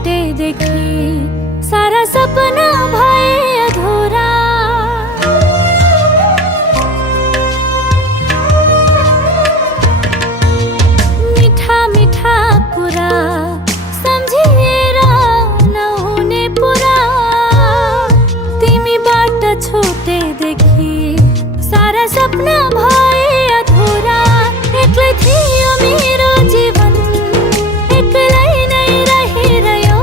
छुटेदेखि सारा सपना भए अधुरा। मिठा मिठा कुरा सम्झिएर नहुने पुरा। तिमीबाट छुटेदेखि सारा सपना भए अधुरा। एक्लै थियो मेरो जीवन, एक्लै नै रहिरह्यो।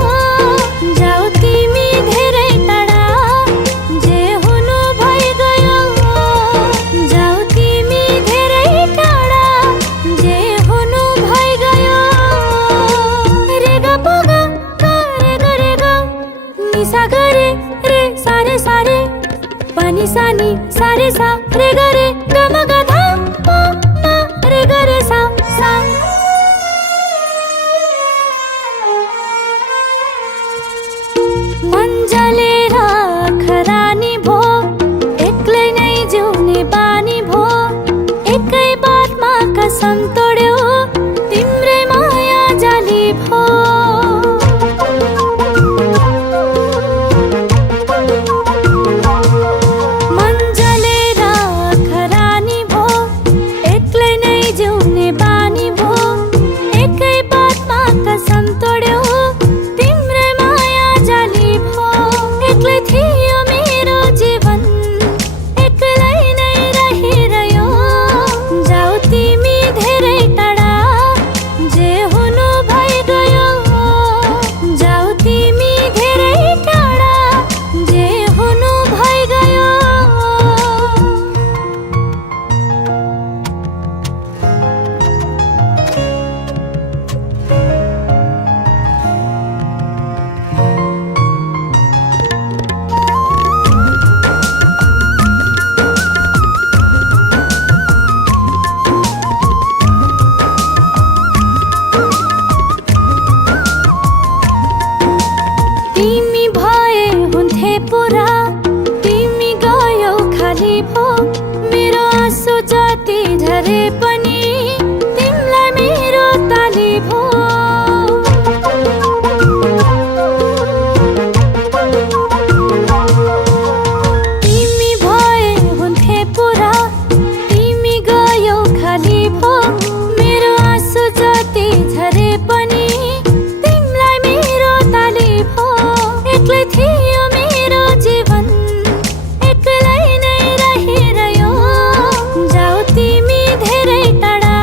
जाऊ तिमी धेरै टाढा, जे हुनु भइगयो। जाऊ तिमी धेरै टाढा, जे हुनु भइगयो। रे ग प ग रे ग निसा गरे रे सारे सारे पानी सानी सारे सा रे ग रे ग म ग ध प म रे ग रे सा सा। मन जलेर खरानी भो, एक्लै नै जिउने बानी भो। एकै बातमा कसम तोड्यो, तिम्रै माया जाली भो। मन जलेर खरानी भो, एक्लै नै जिउने बानी भो। एकै बातमा कसम तोड्यो, तिम्रै माया जाली भो। एक्लै थियो मेरो जीवन, एक्लै नै रहिरह्यो। जाऊ तिमी धेरै टाढा, जे हुनु भइगयो। जाऊ तिमी धेरै टाढा, जे हुनु भइगयो। तिमी भए हुन्थे पुरा, तिमी गयौ खाली भो। मेरो आँसु जति झरे पनि तिमीलाई मेरो ताली भो। तिमी भए हुन्थे पुरा, तिमी गयौ खाली भो। मेरो आँसु जति झरे पनि तिमीलाई मेरो ताली भो। एक्लै थियो मेरो जीवन, एक्लै नै रहिरह्यो। जाऊ तिमी धेरै टाढा,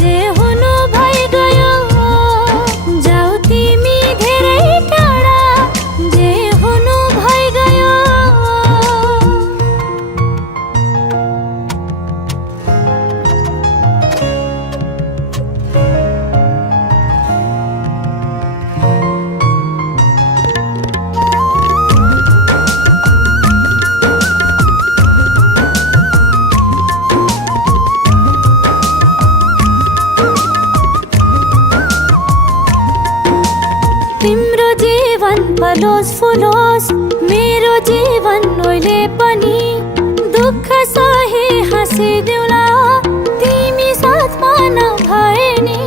जे हुनु भइगयो। जाऊ तिमी धेरै टाढा, जे हुनु भइगयो। तिम्रो जीवन फलोस् फुलोस्, मेरो जीवन ओइले पनि। दुःख सही हाँसिदेऊला, तिमी साथमा नभए नि।